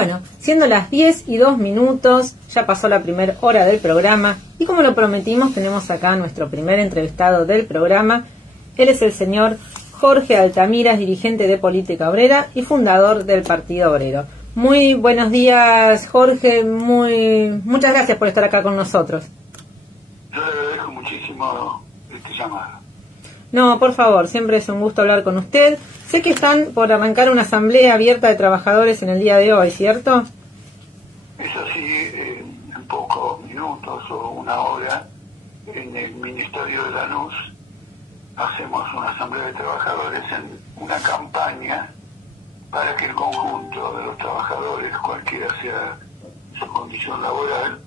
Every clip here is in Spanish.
Bueno, siendo las 10:02, ya pasó la primera hora del programa y como lo prometimos, tenemos acá a nuestro primer entrevistado del programa. Él es el señor Jorge Altamira, dirigente de Política Obrera y fundador del Partido Obrero. Muy buenos días, Jorge, muchas gracias por estar acá con nosotros. Yo le agradezco muchísimo este llamado. No, por favor, siempre es un gusto hablar con usted. Sé que están por arrancar una asamblea abierta de trabajadores en el día de hoy, ¿cierto? Es así, en pocos minutos o una hora, en el Ministerio de Lanús hacemos una asamblea de trabajadores en una campaña para que el conjunto de los trabajadores, cualquiera sea su condición laboral,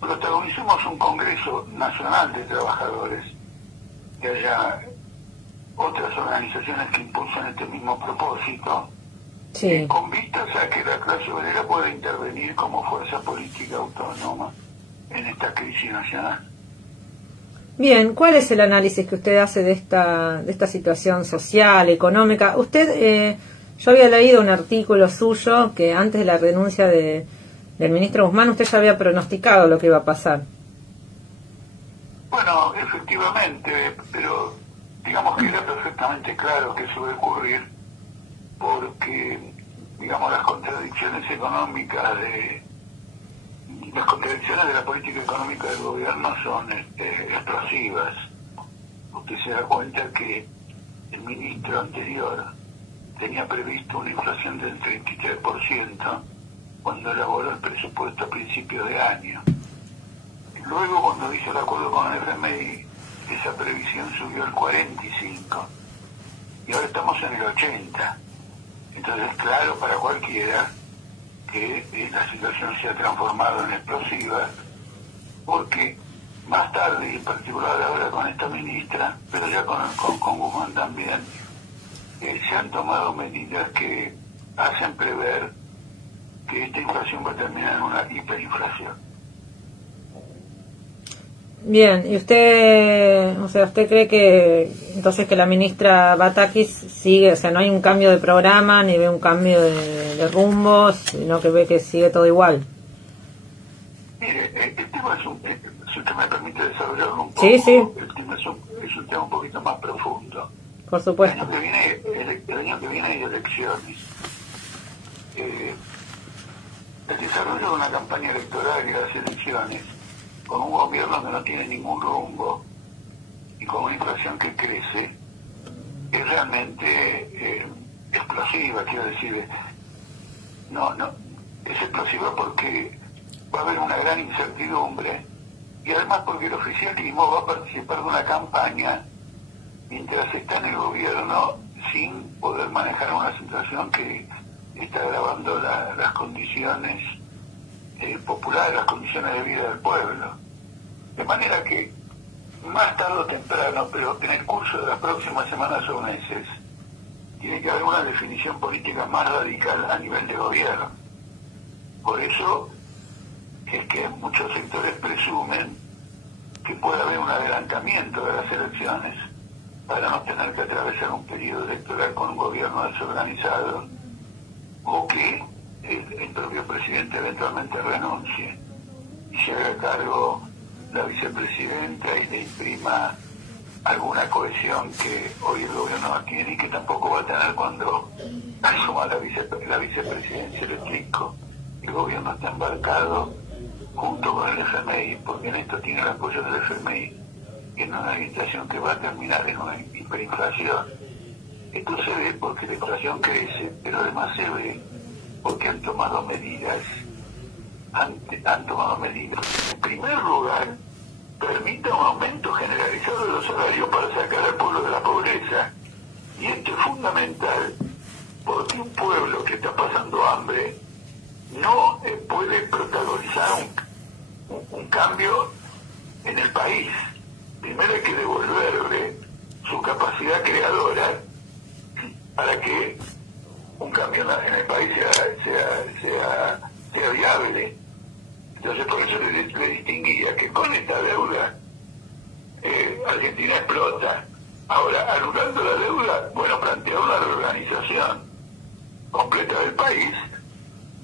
protagonicemos un Congreso Nacional de Trabajadores, que haya otras organizaciones que impulsan este mismo propósito, sí, con vistas a que la clase obrera pueda intervenir como fuerza política autónoma en esta crisis nacional. Bien, ¿cuál es el análisis que usted hace de esta situación social, económica? Usted, yo había leído un artículo suyo que antes de la renuncia del ministro Guzmán usted ya había pronosticado lo que iba a pasar. Bueno, efectivamente, pero digamos que era perfectamente claro que eso iba a ocurrir porque, digamos, las contradicciones económicas las contradicciones de la política económica del gobierno son explosivas. Usted se da cuenta que el ministro anterior tenía previsto una inflación del 33% cuando elaboró el presupuesto a principios de año. Luego, cuando hizo el acuerdo con el FMI, esa previsión subió al 45%, y ahora estamos en el 80%. Entonces, claro para cualquiera que la situación se ha transformado en explosiva, porque más tarde, y en particular ahora con esta ministra, pero ya con Guzmán también, se han tomado medidas que hacen prever que esta inflación va a terminar en una hiperinflación. Bien, y usted, o sea, ¿usted cree que entonces que la ministra Batakis sigue, o sea, no hay un cambio de programa, ni ve un cambio de rumbos, sino que ve que sigue todo igual? Mire, el tema si usted me permite desarrollarlo un poco, sí, sí, el tema es un tema un poquito más profundo. Por supuesto. El año que viene hay elecciones. El desarrollo de una campaña electoral y las elecciones con un gobierno que no tiene ningún rumbo y con una inflación que crece es realmente explosiva, quiero decir, no es explosiva porque va a haber una gran incertidumbre y además porque el oficialismo va a participar de una campaña mientras está en el gobierno sin poder manejar una situación que está agravando las condiciones populares, las condiciones de vida del pueblo. De manera que, más tarde o temprano, pero en el curso de las próximas semanas o meses, tiene que haber una definición política más radical a nivel de gobierno. Por eso es que muchos sectores presumen que puede haber un adelantamiento de las elecciones para no tener que atravesar un periodo electoral con un gobierno desorganizado, o que el propio presidente eventualmente renuncie y se haga cargo la vicepresidenta y le imprima alguna cohesión que hoy el gobierno no tiene y que tampoco va a tener cuando asuma la vicepresidencia del TRICO. El gobierno está embarcado junto con el FMI, porque en esto tiene el apoyo del FMI, en una orientación que va a terminar en una hiperinflación. Esto se ve porque la inflación crece, pero además se ve porque han tomado medidas. En primer lugar, permite un aumento generalizado de los salarios para sacar al pueblo de la pobreza. Y esto es fundamental, porque un pueblo que está pasando hambre no puede protagonizar un cambio en el país. Primero hay que devolverle su capacidad creadora para que un cambio en el país sea viable. Entonces por eso le distinguía que con esta deuda Argentina explota. Ahora, anulando la deuda, bueno, plantea una reorganización completa del país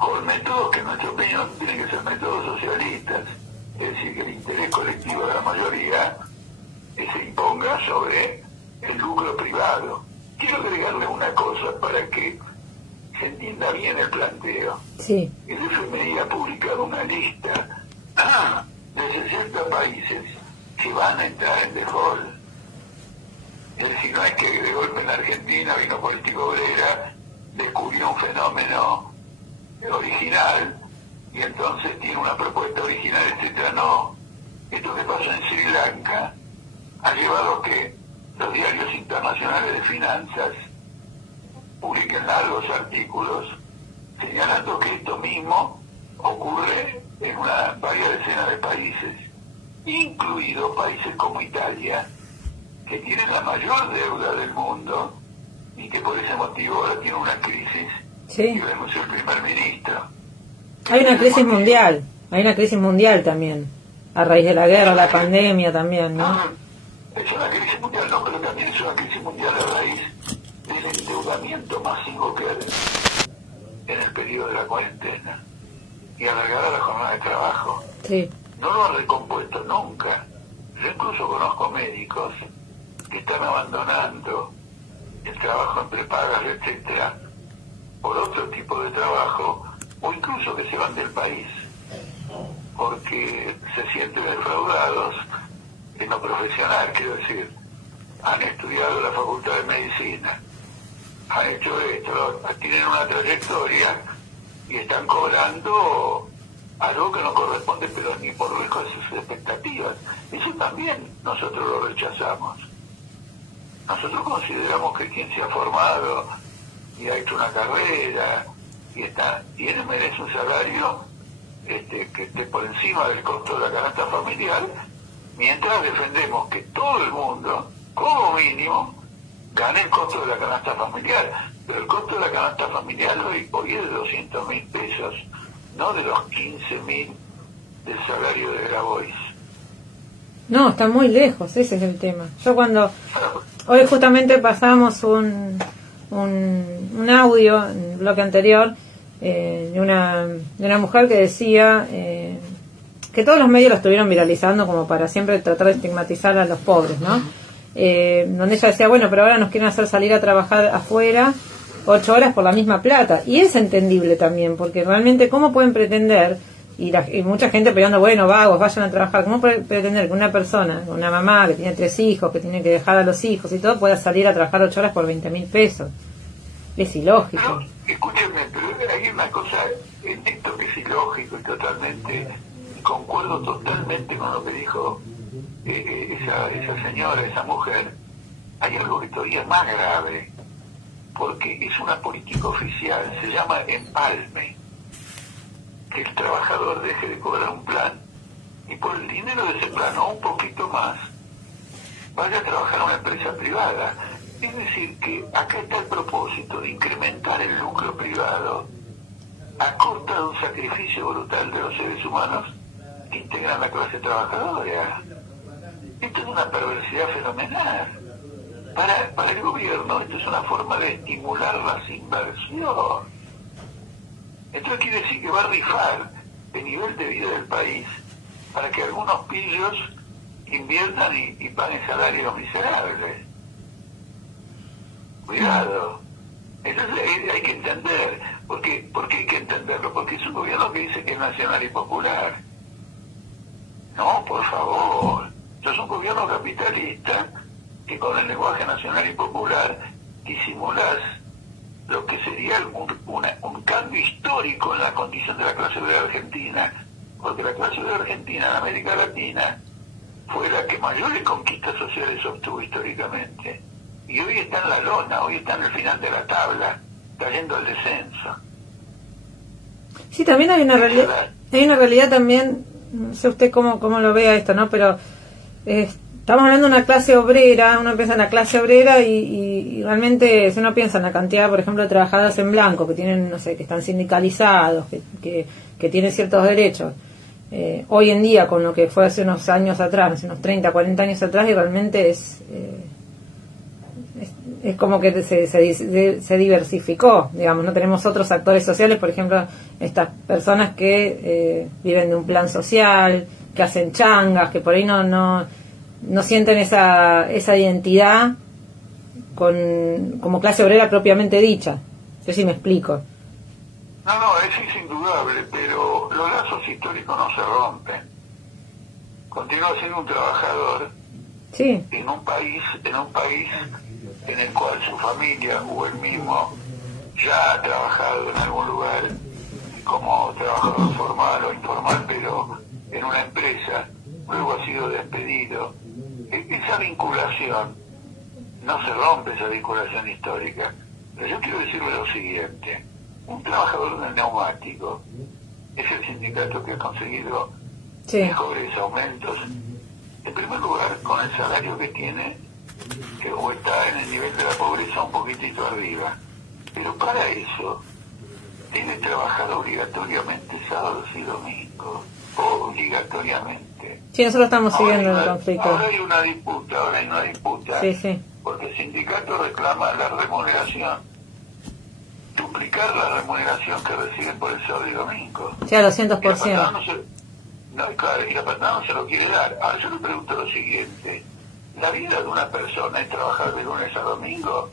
con métodos que en nuestra opinión tienen que ser métodos socialistas, es decir, que el interés colectivo de la mayoría se imponga sobre el lucro privado. Quiero agregarle una cosa para que se entienda bien el planteo. Sí. El FMI ha publicado una lista de 60 países que van a entrar en default. Es decir, no es que de golpe en la Argentina vino Política Obrera, descubrió un fenómeno original y entonces tiene una propuesta original, etcétera. No. Esto que pasó en Sri Lanka ha llevado a que los diarios internacionales de finanzas publiquen largos artículos señalando que esto mismo ocurre en una varias decenas de países, incluidos países como Italia, que tienen la mayor deuda del mundo y que por ese motivo ahora tiene una crisis. Sí. Y vemos el primer ministro. Hay una crisis mundial también, a raíz de la guerra, la pandemia también, ¿no? Es una crisis mundial, no, pero también es una crisis mundial a raíz del endeudamiento masivo que hay en el periodo de la cuarentena y alargada la jornada de trabajo. Sí. No lo han recompuesto nunca. Yo incluso conozco médicos que están abandonando el trabajo en prepagas, etcétera, por otro tipo de trabajo, o incluso que se van del país porque se sienten defraudados en lo profesional, quiero decir, han estudiado la facultad de medicina, han hecho esto, tienen una trayectoria y están cobrando algo que no corresponde, pero ni por lejos de sus expectativas. Eso también nosotros lo rechazamos. Nosotros consideramos que quien se ha formado y ha hecho una carrera y merece un salario que esté por encima del costo de la canasta familiar, mientras defendemos que todo el mundo, como mínimo, gane el costo de la canasta familiar. Pero el costo de la canasta familiar hoy es de 200.000 pesos, no de los 15.000 del salario de Grabois. No, está muy lejos, ese es el tema. Hoy justamente pasamos un audio en el bloque anterior de una mujer que decía que todos los medios lo estuvieron viralizando como para siempre tratar de estigmatizar a los pobres, ¿no? Donde ella decía, bueno, pero ahora nos quieren hacer salir a trabajar afuera 8 horas por la misma plata. Y es entendible también, porque realmente ¿cómo pueden pretender, y mucha gente peleando, bueno, vagos, vayan a trabajar, ¿cómo pueden pretender que una persona, una mamá que tiene 3 hijos, que tiene que dejar a los hijos y todo, pueda salir a trabajar 8 horas por 20.000 pesos? Es ilógico. No, escúcheme, pero hay una cosa en esto que es ilógico y totalmente, concuerdo totalmente con lo que dijo esa señora, esa mujer. Hay algo que todavía es más grave, porque es una política oficial, se llama empalme, que el trabajador deje de cobrar un plan y por el dinero de ese plan o un poquito más vaya a trabajar a una empresa privada. Es decir, que acá está el propósito de incrementar el lucro privado a costa de un sacrificio brutal de los seres humanos que integran la clase trabajadora. Esto es una perversidad fenomenal. Para el gobierno esto es una forma de estimular la inversión. Esto quiere decir que va a rifar el nivel de vida del país para que algunos pillos inviertan y paguen salarios miserables. Cuidado. Entonces hay que entender. ¿Por qué hay que entenderlo? Porque es un gobierno que dice que es nacional y popular. No, por favor. Esto es un gobierno capitalista que con el lenguaje nacional y popular disimulas lo que sería un cambio histórico en la condición de la clase obrera argentina, porque la clase obrera argentina en América Latina fue la que mayores conquistas sociales obtuvo históricamente, y hoy está en la lona, hoy está en el final de la tabla, cayendo al descenso. Sí, también hay una realidad también, no sé usted cómo lo vea esto, ¿no? Pero estamos hablando de una clase obrera, uno piensa en la clase obrera y realmente si uno piensa en la cantidad, por ejemplo, de trabajadores en blanco que tienen, no sé, que están sindicalizados, que tienen ciertos derechos, hoy en día con lo que fue hace unos años atrás, hace unos 30, 40 años atrás, y realmente es como que se diversificó, digamos, no tenemos otros actores sociales, por ejemplo, estas personas que viven de un plan social, que hacen changas, que por ahí no sienten esa identidad como clase obrera propiamente dicha. No sé si me explico. No, es indudable, pero los lazos históricos no se rompen. Continúa siendo un trabajador, sí, en un país en el cual su familia o él mismo ya ha trabajado en algún lugar como trabajador formal o informal, pero en una empresa, luego ha sido despedido. Esa vinculación, no se rompe esa vinculación histórica. Pero yo quiero decirle lo siguiente: un trabajador de neumático es el sindicato que ha conseguido mejores aumentos, en primer lugar con el salario que tiene, que o está en el nivel de la pobreza un poquitito arriba, pero para eso debe trabajar obligatoriamente sábados y domingos, obligatoriamente. Sí, nosotros estamos siguiendo el conflicto. Ahora hay una disputa, sí. Porque el sindicato reclama la remuneración, duplicar la remuneración que reciben por el sábado y domingo. Sí, a 200%. Y la patrona no se lo quiere dar. Ahora yo le pregunto lo siguiente: la vida de una persona es trabajar de lunes a domingo,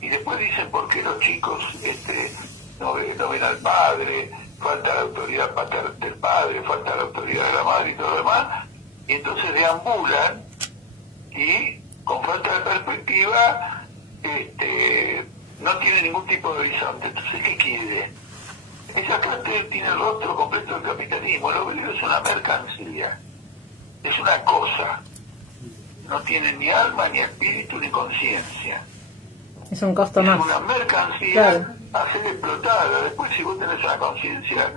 y después dicen por qué los chicos no ven al padre, falta la autoridad del padre, falta la autoridad de la madre y todo lo demás, y entonces deambulan y con falta de perspectiva no tienen ningún tipo de horizonte. Entonces, ¿qué quiere? Esa clase tiene el rostro completo del capitalismo. El obrero es una mercancía, es una cosa, no tiene ni alma, ni espíritu, ni conciencia. Es un costo más. Es una mercancía, claro, a ser explotada. Después, si vos tenés una conciencia,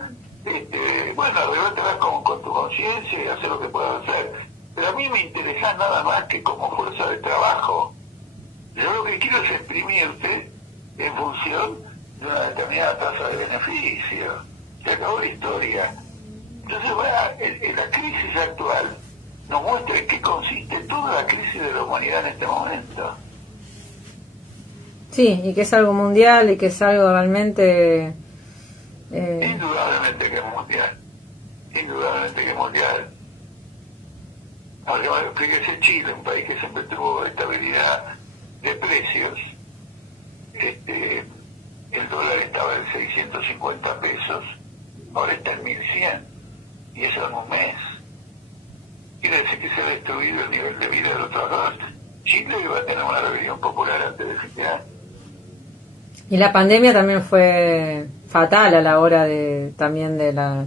bueno, arreglátela con tu conciencia y hacer lo que puedas hacer. Pero a mí me interesa nada más que como fuerza de trabajo. Yo lo que quiero es exprimirte en función de una determinada tasa de beneficio. Se acabó la historia. Entonces, bueno, la crisis actual nos muestra en qué consiste toda la crisis de la humanidad en este momento. Sí, y que es algo mundial y que es algo realmente... Indudablemente que es mundial. Indudablemente que es mundial. Ahora, fíjese, Chile, un país que siempre tuvo estabilidad de precios, el dólar estaba en 650 pesos, ahora está en 1100, y eso en un mes. Quiere decir que se ha destruido el nivel de vida de los trabajadores. Chile va a tener una rebelión popular antes de fin de año. Y la pandemia también fue fatal a la hora también de la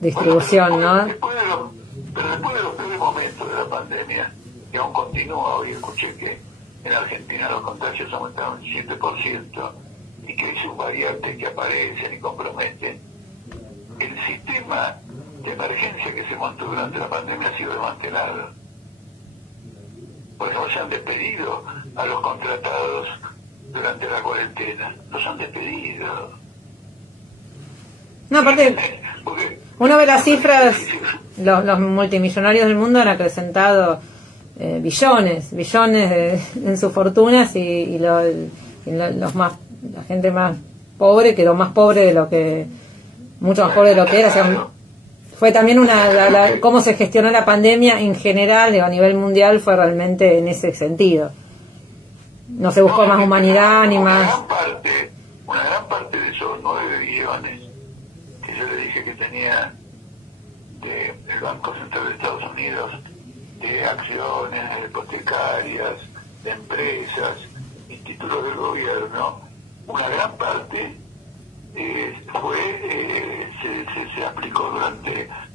distribución, bueno, ¿no? Después de los peores momentos de la pandemia, que aún continúa, hoy escuché que en Argentina los contagios aumentaron un 7%, y que es un variante que aparecen y comprometen. El sistema de emergencia que se montó durante la pandemia ha sido desmantelado. Por ejemplo, se han despedido a los contratados durante la cuarentena. Los han despedido. No, aparte, uno ve las cifras, los multimillonarios del mundo han acrecentado billones en sus fortunas, y los más, la gente más pobre quedó más pobre de lo que, mucho más pobre de lo que era. O sea, fue también cómo se gestionó la pandemia en general, a nivel mundial, fue realmente en ese sentido. No se buscó más humanidad ni más. Una gran parte de esos 9 billones que yo le dije que tenía del Banco Central de Estados Unidos, de acciones hipotecarias, de empresas y títulos del gobierno, una gran parte se aplicó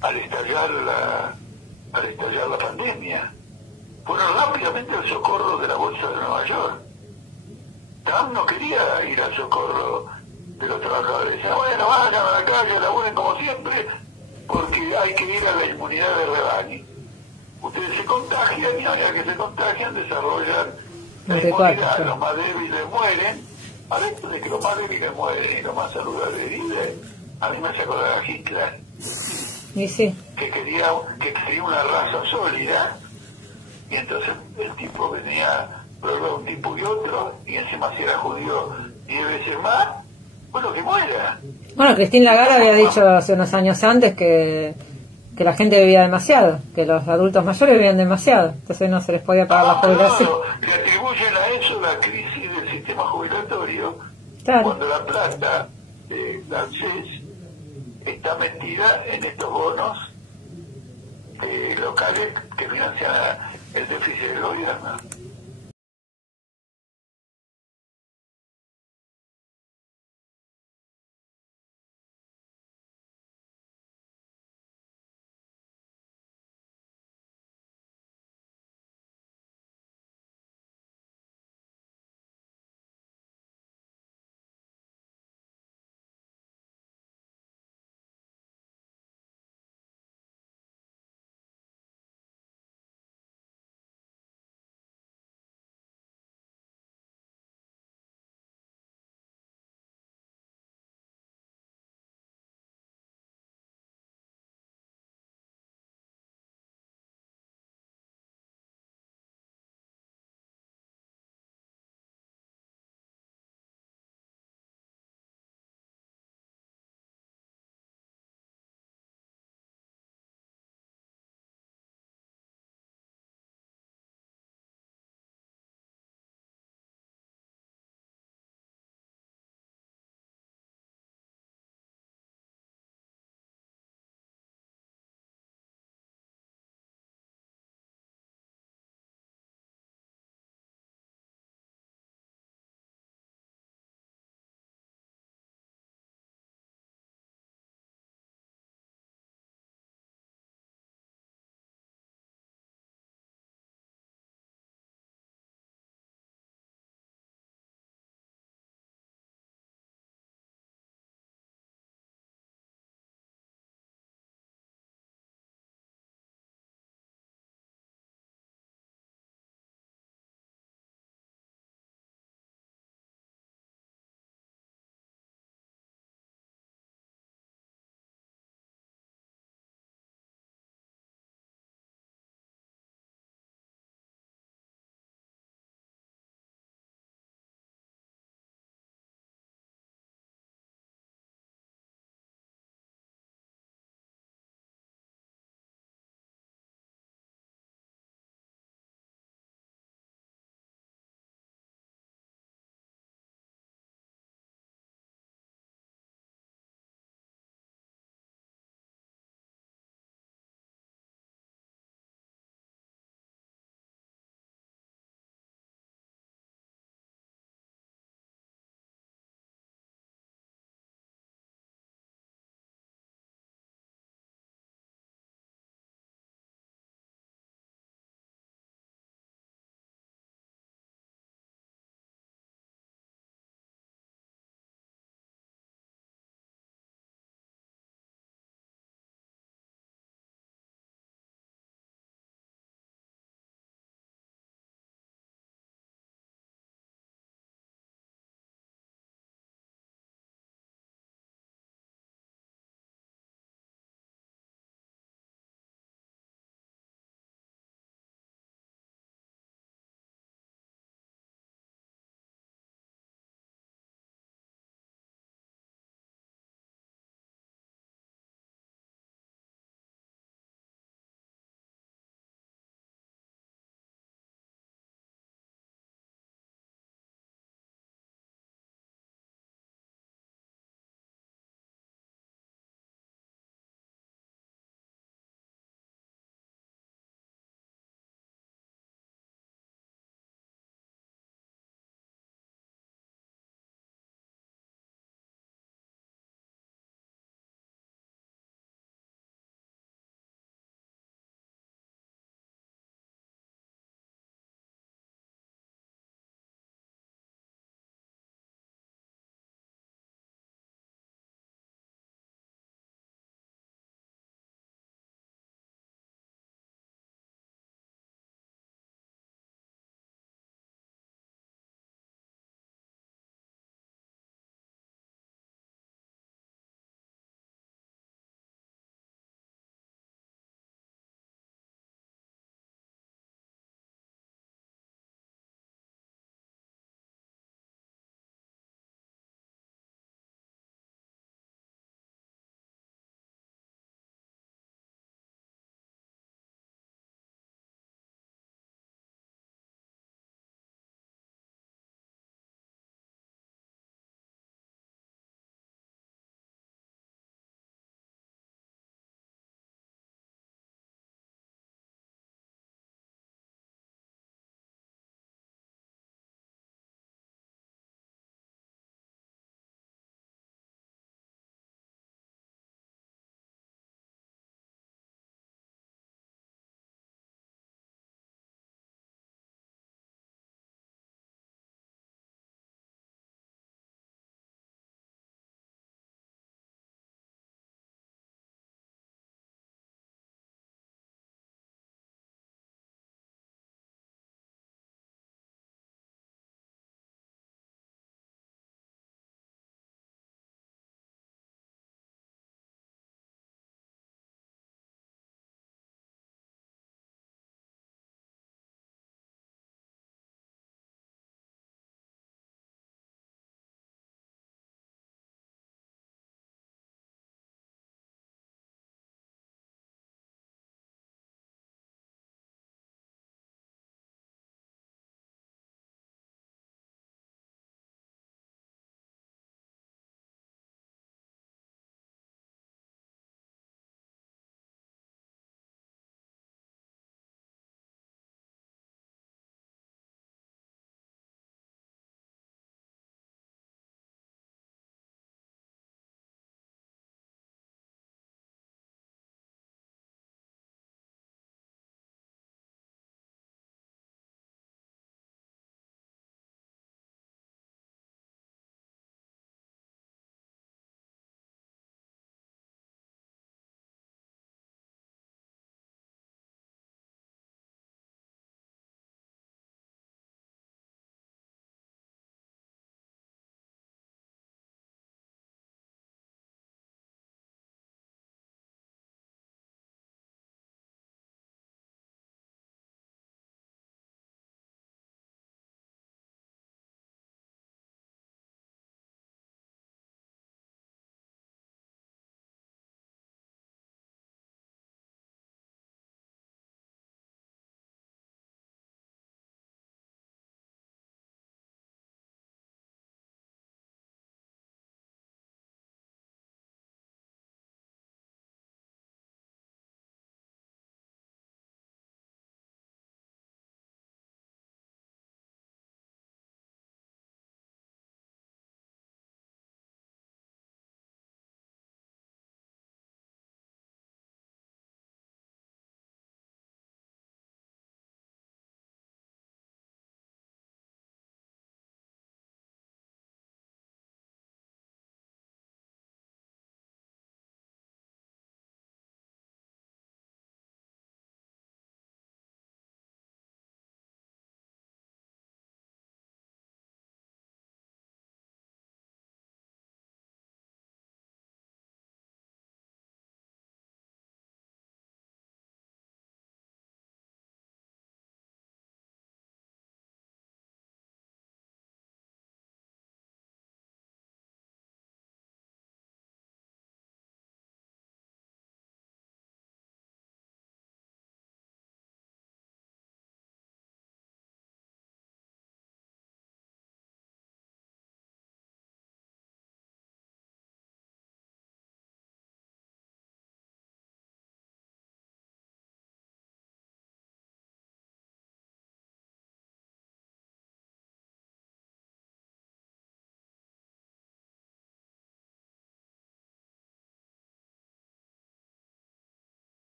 al estallar la pandemia. Fueron rápidamente al socorro de la Bolsa de Nueva York. Trump no quería ir al socorro de los trabajadores. Decía, bueno, vayan a la calle, laburen como siempre, porque hay que ir a la inmunidad de rebaño. Ustedes se contagian, y a medida que se contagian desarrollan la inmunidad. Los más débiles mueren. A esto de que los más débiles mueren y los más saludables viven, a mí me hace acordar a Hitler, y sí, que quería una raza sólida, y entonces el tipo venía pero un tipo y otro, y encima si era judío 10 veces más, bueno, que muera. Bueno, Christine Lagarde había dicho hace unos años antes que la gente bebía demasiado, que los adultos mayores bebían demasiado, entonces no se les podía pagar la jubilación. Claro, le atribuyen a eso la crisis del sistema jubilatorio, Claro. cuando la plata de Garcés está metida en estos bonos locales que financian el déficit del gobierno.